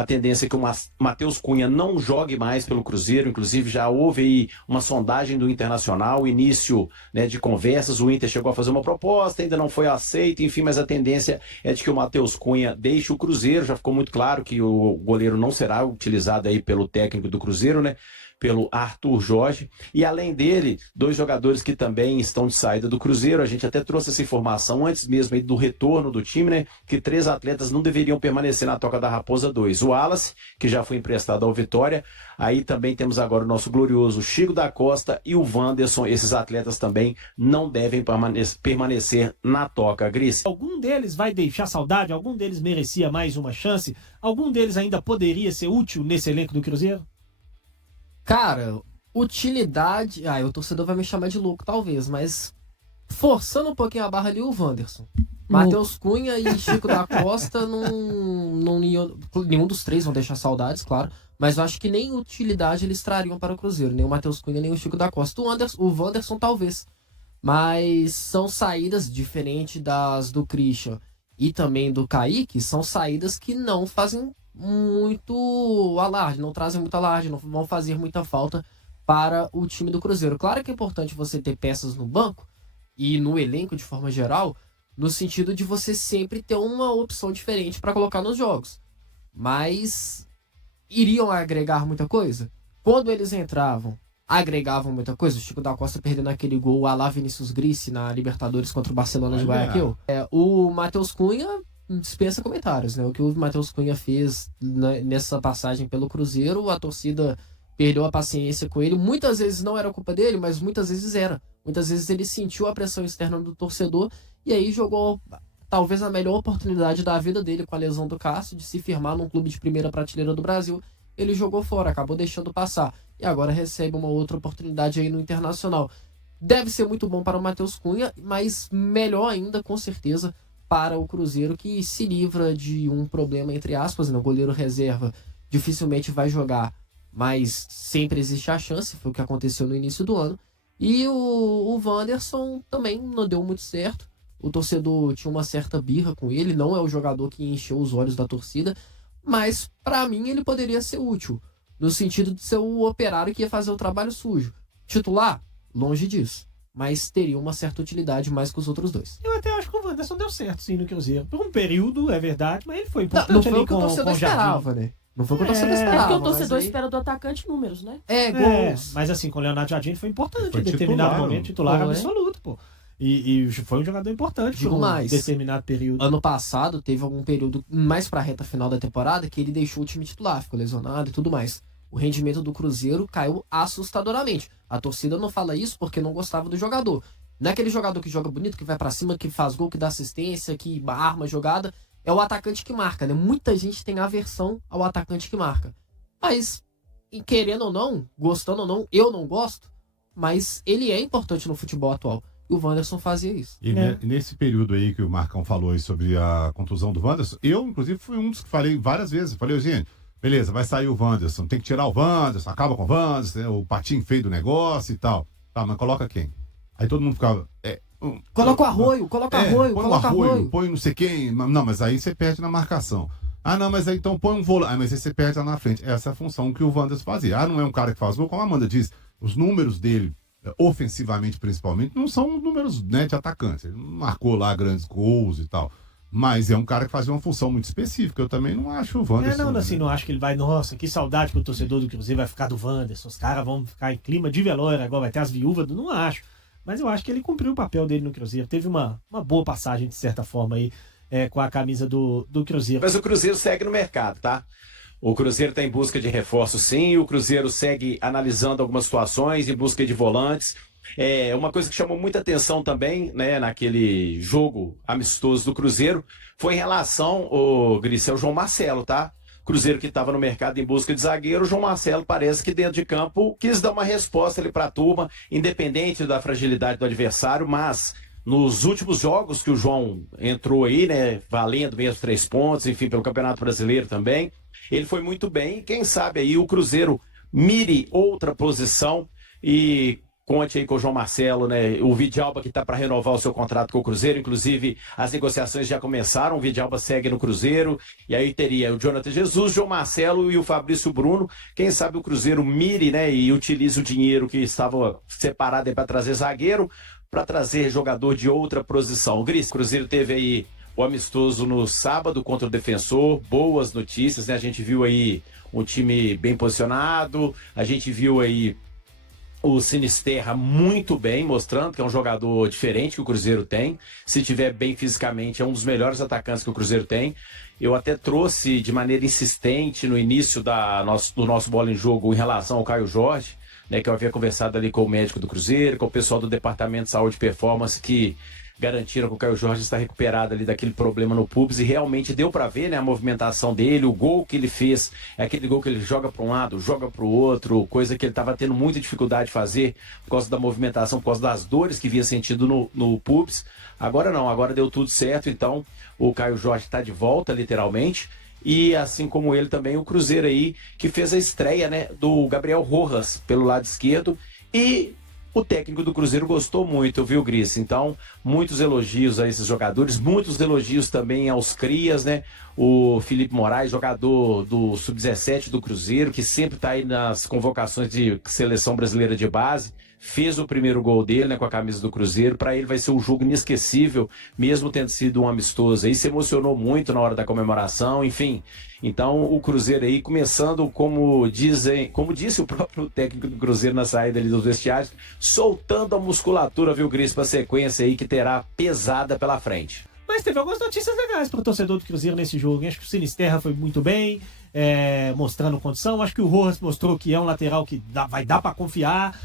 a tendência é que o Matheus Cunha não jogue mais pelo Cruzeiro, inclusive já houve aí uma sondagem do Internacional, início, né, de conversas, o Inter chegou a fazer uma proposta, ainda não foi aceito, enfim, mas a tendência é de que o Matheus Cunha deixe o Cruzeiro, já ficou muito claro que o goleiro não será utilizado aí pelo técnico do Cruzeiro, né? Pelo Arthur Jorge, e além dele, 2 jogadores que também estão de saída do Cruzeiro. A gente até trouxe essa informação antes mesmo aí do retorno do time, né, que 3 atletas não deveriam permanecer na Toca da Raposa 2. O Wallace, que já foi emprestado ao Vitória, aí também temos agora o nosso glorioso Chico da Costa e o Wanderson. Esses atletas também não devem permanecer na Toca, Gris. Algum deles vai deixar saudade? Algum deles merecia mais uma chance? Algum deles ainda poderia ser útil nesse elenco do Cruzeiro? Cara, utilidade... o torcedor vai me chamar de louco, talvez, mas forçando um pouquinho a barra ali, o Wanderson. Matheus Cunha e Chico da Costa nenhum dos 3 vão deixar saudades, claro, mas eu acho que nem utilidade eles trariam para o Cruzeiro, nem o Matheus Cunha, nem o Chico da Costa. O Wanderson talvez, mas são saídas diferentes das do Christian e também do Kaique, são saídas que não fazem muito alarde, não trazem muito alarde, não vão fazer muita falta para o time do Cruzeiro. Claro que é importante você ter peças no banco e no elenco de forma geral, no sentido de você sempre ter uma opção diferente para colocar nos jogos, mas iriam agregar muita coisa? Quando eles entravam, agregavam muita coisa. O Chico da Costa perdendo aquele gol à la Vinícius Grissi na Libertadores contra o Barcelona de Guayaquil. O Matheus Cunha dispensa comentários, né? O que o Matheus Cunha fez nessa passagem pelo Cruzeiro, a torcida perdeu a paciência com ele. Muitas vezes não era culpa dele, mas muitas vezes era. Muitas vezes ele sentiu a pressão externa do torcedor e aí jogou talvez a melhor oportunidade da vida dele com a lesão do Cássio, de se firmar num clube de primeira prateleira do Brasil. Ele jogou fora, acabou deixando passar. E agora recebe uma outra oportunidade aí no Internacional. Deve ser muito bom para o Matheus Cunha, mas melhor ainda, com certeza, para o Cruzeiro, que se livra de um problema, entre aspas, né? O goleiro reserva dificilmente vai jogar, mas sempre existe a chance, foi o que aconteceu no início do ano. E o Wanderson também não deu muito certo, o torcedor tinha uma certa birra com ele, não é o jogador que encheu os olhos da torcida, mas para mim ele poderia ser útil, no sentido de ser o operário que ia fazer o trabalho sujo. Titular? Longe disso. Mas teria uma certa utilidade mais que os outros 2. Eu até acho que o Wanderson deu certo, sim, no Cruzeiro. Por um período, é verdade, mas ele foi importante. Não foi o que o torcedor esperava, né? Não foi o que o torcedor esperava. É porque o torcedor espera do atacante números, né? Gols. Mas assim, com o Leonardo Jardim foi importante. Em determinado momento, titular absoluto, pô. E foi um jogador importante. Digo mais, determinado período. Ano passado, teve algum período mais pra reta final da temporada que ele deixou o time titular, ficou lesionado e tudo mais. O rendimento do Cruzeiro caiu assustadoramente. A torcida não fala isso porque não gostava do jogador. Não é aquele jogador que joga bonito, que vai pra cima, que faz gol, que dá assistência, que arma a jogada. É o atacante que marca, né? Muita gente tem aversão ao atacante que marca. Mas, querendo ou não, gostando ou não, eu não gosto, mas ele é importante no futebol atual. E o Wanderson fazia isso. E nesse período aí que o Marcão falou aí sobre a contusão do Wanderson, eu, inclusive, fui um dos que falei várias vezes. Falei, gente, beleza, vai sair o Wanderson, tem que tirar o Wanderson, acaba com o Wanderson, né, o patinho feio do negócio e tal. Tá, mas coloca quem? Aí todo mundo ficava... Coloca o Arroio, coloca Arroio, coloca Arroio. Põe não sei quem. Não, mas aí você perde na marcação. Ah, não, mas aí então põe um volante. Ah, mas aí você perde lá na frente. Essa é a função que o Wanderson fazia. Ah, não é um cara que faz gol, como a Amanda diz. Os números dele, ofensivamente principalmente, não são números, né, de atacante. Ele não marcou lá grandes gols e tal. Mas é um cara que fazia uma função muito específica. Eu também não acho o Wanderson. Não acho que ele vai... Nossa, que saudade que o torcedor do Cruzeiro vai ficar do Wanderson. Os caras vão ficar em clima de velório agora, vai ter as viúvas. Não acho. Mas eu acho que ele cumpriu o papel dele no Cruzeiro. Teve uma boa passagem, de certa forma, aí, com a camisa do Cruzeiro. Mas o Cruzeiro segue no mercado, tá? O Cruzeiro está em busca de reforço, sim. O Cruzeiro segue analisando algumas situações, em busca de volantes. Uma coisa que chamou muita atenção também, né, naquele jogo amistoso do Cruzeiro, foi em relação, Gris, ao João Marcelo, tá? Cruzeiro que estava no mercado em busca de zagueiro, o João Marcelo parece que dentro de campo quis dar uma resposta ali para a turma, independente da fragilidade do adversário, mas nos últimos jogos que o João entrou aí, né, valendo mesmo 3 pontos, enfim, pelo Campeonato Brasileiro também, ele foi muito bem. Quem sabe aí o Cruzeiro mire outra posição e conte aí com o João Marcelo, né? O Vidalba que está para renovar o seu contrato com o Cruzeiro, inclusive as negociações já começaram, o Vidalba segue no Cruzeiro, e aí teria o Jonathan Jesus, João Marcelo e o Fabrício Bruno. Quem sabe o Cruzeiro mire, né, e utilize o dinheiro que estava separado para trazer zagueiro, para trazer jogador de outra posição. Gris, o Cruzeiro teve aí o amistoso no sábado contra o Defensor, boas notícias, né? A gente viu aí um time bem posicionado, a gente viu aí o Sinisterra muito bem, mostrando que é um jogador diferente que o Cruzeiro tem. Se tiver bem fisicamente, é um dos melhores atacantes que o Cruzeiro tem. Eu até trouxe de maneira insistente no início do nosso Bola em Jogo em relação ao Caio Jorge, né, que eu havia conversado ali com o médico do Cruzeiro, com o pessoal do Departamento de Saúde e Performance, que garantiram que o Caio Jorge está recuperado ali daquele problema no pubis, e realmente deu para ver, né, a movimentação dele, o gol que ele fez, é aquele gol que ele joga para um lado, joga para o outro, coisa que ele estava tendo muita dificuldade de fazer por causa da movimentação, por causa das dores que vinha sentido no pubis. Agora não, agora deu tudo certo, então o Caio Jorge está de volta, literalmente, e assim como ele também, o Cruzeiro aí, que fez a estreia, né, do Gabriel Rojas pelo lado esquerdo, e o técnico do Cruzeiro gostou muito, viu, Gris? Então, muitos elogios a esses jogadores, muitos elogios também aos crias, né? O Felipe Moraes, jogador do Sub-17 do Cruzeiro, que sempre está aí nas convocações de seleção brasileira de base, fez o primeiro gol dele, né, com a camisa do Cruzeiro. Para ele vai ser um jogo inesquecível, mesmo tendo sido um amistoso. Aí se emocionou muito na hora da comemoração, enfim. Então o Cruzeiro aí começando, como disse o próprio técnico do Cruzeiro na saída ali dos vestiários, soltando a musculatura, viu, Gris, para a sequência aí que terá pesada pela frente. Mas teve algumas notícias legais para o torcedor do Cruzeiro nesse jogo. Acho que o Sinisterra foi muito bem, mostrando condição. Acho que o Rojas mostrou que é um lateral que vai dar para confiar.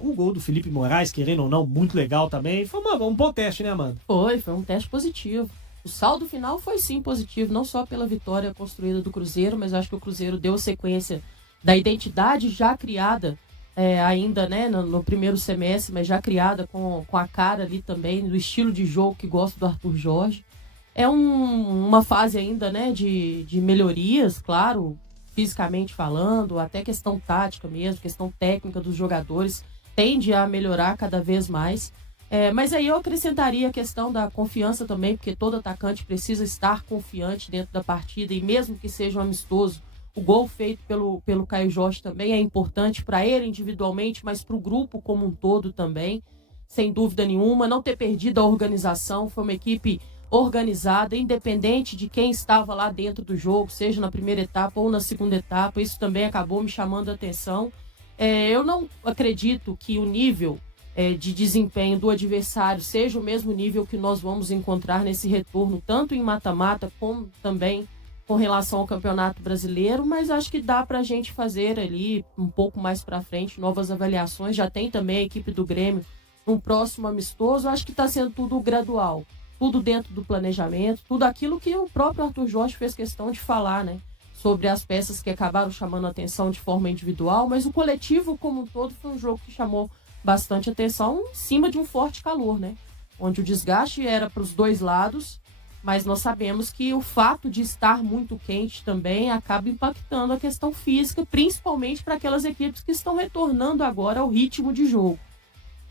O gol do Felipe Moraes, querendo ou não, muito legal também. Foi um bom teste, né, Amanda? Foi um teste positivo. O saldo final foi sim positivo, não só pela vitória construída do Cruzeiro, mas acho que o Cruzeiro deu sequência da identidade já criada ainda, né, no primeiro semestre, mas já criada com a cara ali também, do estilo de jogo que gosta do Arthur Jorge. É uma fase ainda, né, de melhorias, claro, fisicamente falando, até questão tática mesmo, questão técnica dos jogadores, tende a melhorar cada vez mais. Mas aí eu acrescentaria a questão da confiança também, porque todo atacante precisa estar confiante dentro da partida, e mesmo que seja um amistoso, o gol feito pelo Caio Jorge também é importante para ele individualmente, mas para o grupo como um todo também, sem dúvida nenhuma. Não ter perdido a organização, foi uma equipe organizada, independente de quem estava lá dentro do jogo, seja na primeira etapa ou na segunda etapa. Isso também acabou me chamando a atenção. Eu não acredito que o nível de desempenho do adversário seja o mesmo nível que nós vamos encontrar nesse retorno, tanto em mata-mata como também com relação ao Campeonato Brasileiro, mas acho que dá pra gente fazer ali um pouco mais pra frente novas avaliações. Já tem também a equipe do Grêmio um próximo amistoso. Acho que está sendo tudo gradual, tudo dentro do planejamento, tudo aquilo que o próprio Arthur Jorge fez questão de falar, né, sobre as peças que acabaram chamando a atenção de forma individual, mas o coletivo como um todo foi um jogo que chamou bastante atenção em cima de um forte calor, né, onde o desgaste era para os dois lados, mas nós sabemos que o fato de estar muito quente também acaba impactando a questão física, principalmente para aquelas equipes que estão retornando agora ao ritmo de jogo.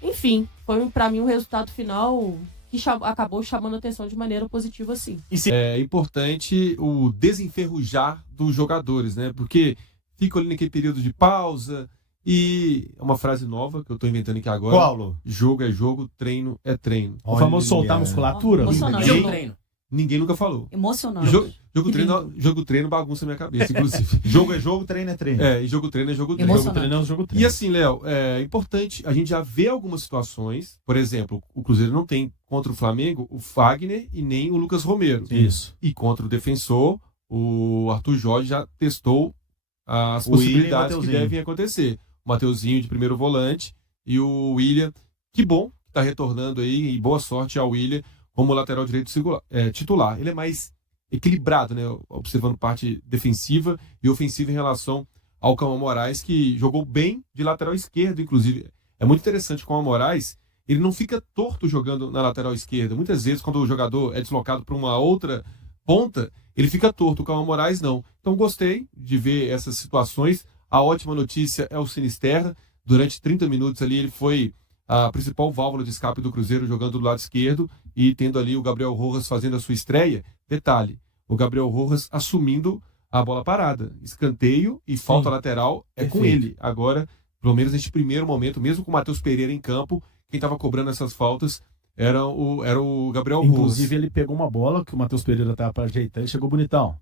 Enfim, foi para mim um resultado final que acabou chamando a atenção de maneira positiva, sim. É importante o desenferrujar dos jogadores, né? Porque fica ali naquele período de pausa, e é uma frase nova que eu tô inventando aqui agora. Qual? Jogo é jogo, treino é treino. O famoso soltar a musculatura. Emocionante. Ninguém nunca falou. Emocionante. Jogo treino bagunça a minha cabeça, inclusive. Jogo é jogo, treino é treino. E jogo treino é jogo treino. Emocionante. Jogo treino é jogo treino. E assim, Léo, é importante, a gente já vê algumas situações, por exemplo, o Cruzeiro não tem contra o Flamengo o Fagner e nem o Lucas Romero. Isso. E contra o Defensor, o Arthur Jorge já testou as O possibilidades William e o que Mateuzinho. devem acontecer. O Mateuzinho de primeiro volante e o William, que bom, tá retornando aí, e boa sorte ao William como lateral direito titular. Ele é mais equilibrado, né? Observando parte defensiva e ofensiva em relação ao Cauã Moraes, que jogou bem de lateral esquerdo, inclusive. É muito interessante com o Cauã Moraes, ele não fica torto jogando na lateral esquerda. Muitas vezes, quando o jogador é deslocado para uma outra ponta, ele fica torto. O Cauã Moraes não. Então, gostei de ver essas situações. A ótima notícia é o Sinisterra. Durante 30 minutos ali, ele foi a principal válvula de escape do Cruzeiro, jogando do lado esquerdo e tendo ali o Gabriel Rojas fazendo a sua estreia. Detalhe, o Gabriel Rojas assumindo a bola parada. Escanteio e falta lateral é com Perfeito. ele. Agora, pelo menos neste primeiro momento, mesmo com o Matheus Pereira em campo, quem estava cobrando essas faltas era o Gabriel Rojas. Inclusive, ele pegou uma bola que o Matheus Pereira estava para ajeitar e chegou bonitão.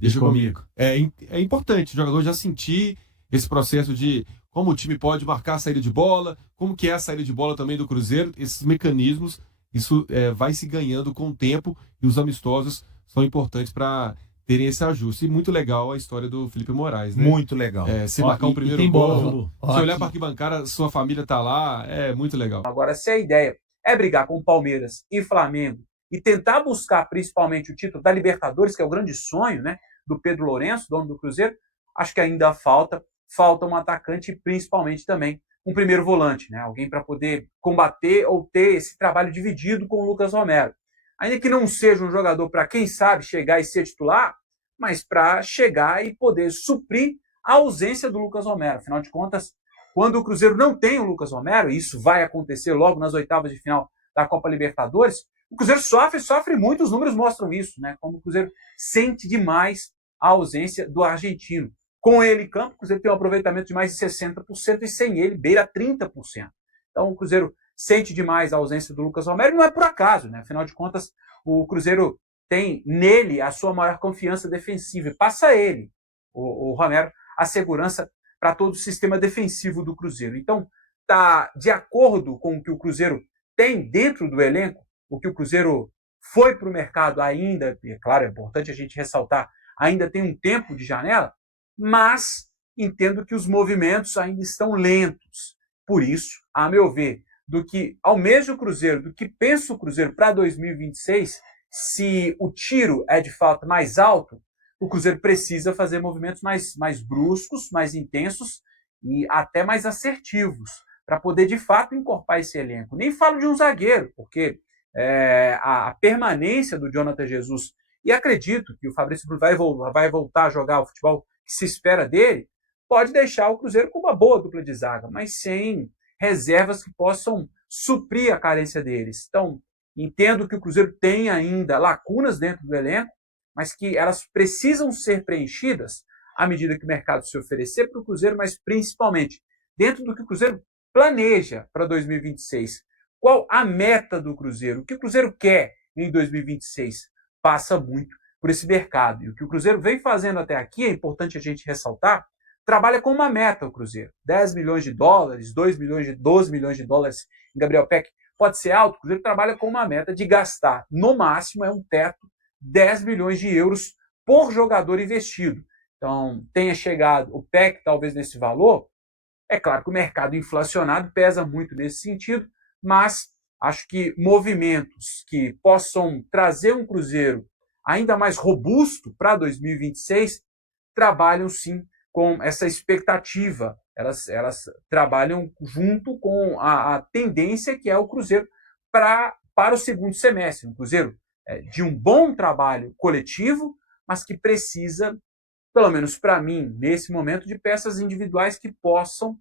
Deixa comigo. É importante o jogador já sentir esse processo de como o time pode marcar a saída de bola, como que é a saída de bola também do Cruzeiro, esses mecanismos, isso vai se ganhando com o tempo e os amistosos são importantes para terem esse ajuste. E muito legal a história do Felipe Moraes, né? Muito legal. Se Ó, marcar o e primeiro tem bola, gol, Lulu. se olhar para a arquibancada, sua família tá lá, é muito legal. Agora, se a ideia é brigar com o Palmeiras e Flamengo e tentar buscar principalmente o título da Libertadores, que é o grande sonho, né, do Pedro Lourenço, dono do Cruzeiro, acho que ainda falta um atacante e principalmente também um primeiro volante, né, alguém para poder combater ou ter esse trabalho dividido com o Lucas Romero. Ainda que não seja um jogador para, quem sabe, chegar e ser titular, mas para chegar e poder suprir a ausência do Lucas Romero. Afinal de contas, quando o Cruzeiro não tem o Lucas Romero, e isso vai acontecer logo nas oitavas de final da Copa Libertadores, o Cruzeiro sofre muito, os números mostram isso, né? Como o Cruzeiro sente demais a ausência do argentino. Com ele em campo, o Cruzeiro tem um aproveitamento de mais de 60% e sem ele beira 30%. Então o Cruzeiro sente demais a ausência do Lucas Romero e não é por acaso, né? Afinal de contas, o Cruzeiro tem nele a sua maior confiança defensiva e passa a ele, o Romero, a segurança para todo o sistema defensivo do Cruzeiro. Então, está de acordo com o que o Cruzeiro tem dentro do elenco, o que o Cruzeiro foi para o mercado ainda, e é claro, é importante a gente ressaltar, ainda tem um tempo de janela, mas entendo que os movimentos ainda estão lentos. Por isso, a meu ver, do que almeja o Cruzeiro, do que pensa o Cruzeiro para 2026, se o tiro é de fato mais alto, o Cruzeiro precisa fazer movimentos mais bruscos, mais intensos e até mais assertivos, para poder de fato encorpar esse elenco. Nem falo de um zagueiro, porque a permanência do Jonathan Jesus, e acredito que o Fabrício Bruno vai voltar a jogar o futebol que se espera dele, pode deixar o Cruzeiro com uma boa dupla de zaga, mas sem reservas que possam suprir a carência deles. Então, entendo que o Cruzeiro tem ainda lacunas dentro do elenco, mas que elas precisam ser preenchidas à medida que o mercado se oferecer para o Cruzeiro, mas principalmente dentro do que o Cruzeiro planeja para 2026. Qual a meta do Cruzeiro? O que o Cruzeiro quer em 2026? Passa muito por esse mercado. E o que o Cruzeiro vem fazendo até aqui, é importante a gente ressaltar, trabalha com uma meta o Cruzeiro. 10 milhões de dólares, 12 milhões de dólares em Gabriel Peck. Pode ser alto, o Cruzeiro trabalha com uma meta de gastar, no máximo, é um teto, 10 milhões de euros por jogador investido. Então, tenha chegado o Peck talvez nesse valor. É claro que o mercado inflacionado pesa muito nesse sentido, mas acho que movimentos que possam trazer um Cruzeiro ainda mais robusto para 2026 trabalham sim com essa expectativa. Elas trabalham junto com a tendência que é o Cruzeiro para o segundo semestre. Um Cruzeiro de um bom trabalho coletivo, mas que precisa, pelo menos para mim, nesse momento, de peças individuais que possam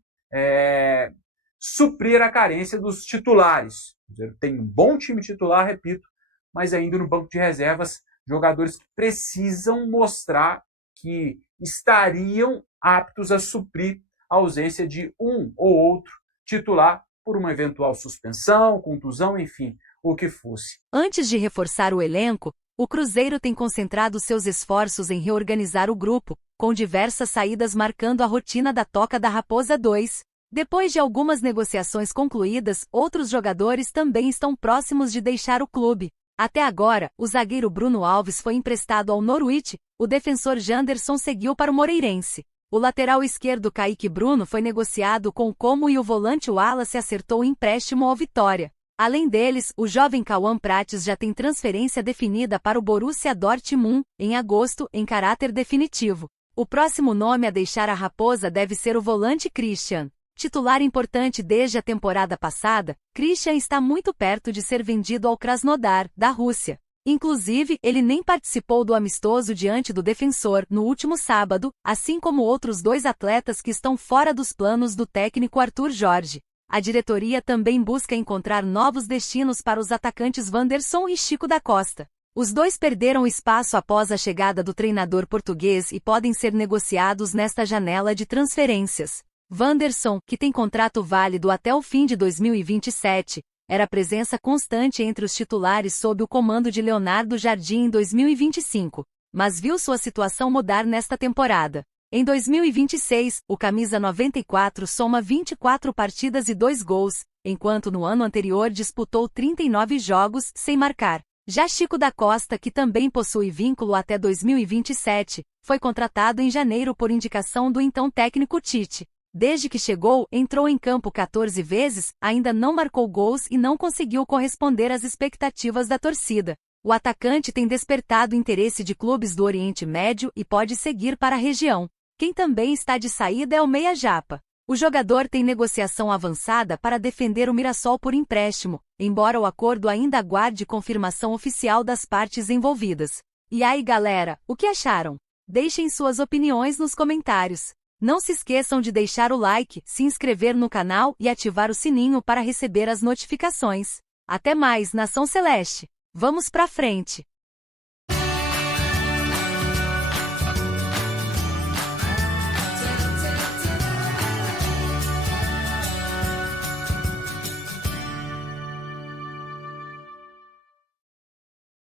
suprir a carência dos titulares. O Cruzeiro tem um bom time titular, repito, mas ainda no banco de reservas, jogadores que precisam mostrar que estariam aptos a suprir a ausência de um ou outro titular por uma eventual suspensão, contusão, enfim, o que fosse. Antes de reforçar o elenco, o Cruzeiro tem concentrado seus esforços em reorganizar o grupo, com diversas saídas marcando a rotina da Toca da Raposa 2. Depois de algumas negociações concluídas, outros jogadores também estão próximos de deixar o clube. Até agora, o zagueiro Bruno Alves foi emprestado ao Norwich, o defensor Janderson seguiu para o Moreirense. O lateral esquerdo Kaique Bruno foi negociado com o Como e o volante Wallace acertou o empréstimo ao Vitória. Além deles, o jovem Cauã Prates já tem transferência definida para o Borussia Dortmund, em agosto, em caráter definitivo. O próximo nome a deixar a Raposa deve ser o volante Christian. Titular importante desde a temporada passada, Christian está muito perto de ser vendido ao Krasnodar, da Rússia. Inclusive, ele nem participou do amistoso diante do Defensor no último sábado, assim como outros 2 atletas que estão fora dos planos do técnico Arthur Jorge. A diretoria também busca encontrar novos destinos para os atacantes Wanderson e Chico da Costa. Os 2 perderam espaço após a chegada do treinador português e podem ser negociados nesta janela de transferências. Wanderson, que tem contrato válido até o fim de 2027, era presença constante entre os titulares sob o comando de Leonardo Jardim em 2025, mas viu sua situação mudar nesta temporada. Em 2026, o camisa 94 soma 24 partidas e 2 gols, enquanto no ano anterior disputou 39 jogos sem marcar. Já Chico da Costa, que também possui vínculo até 2027, foi contratado em janeiro por indicação do então técnico Tite. Desde que chegou, entrou em campo 14 vezes, ainda não marcou gols e não conseguiu corresponder às expectativas da torcida. O atacante tem despertado interesse de clubes do Oriente Médio e pode seguir para a região. Quem também está de saída é o Meia Japa. O jogador tem negociação avançada para defender o Mirassol por empréstimo, embora o acordo ainda aguarde confirmação oficial das partes envolvidas. E aí, galera, o que acharam? Deixem suas opiniões nos comentários. Não se esqueçam de deixar o like, se inscrever no canal e ativar o sininho para receber as notificações. Até mais, Nação Celeste! Vamos pra frente!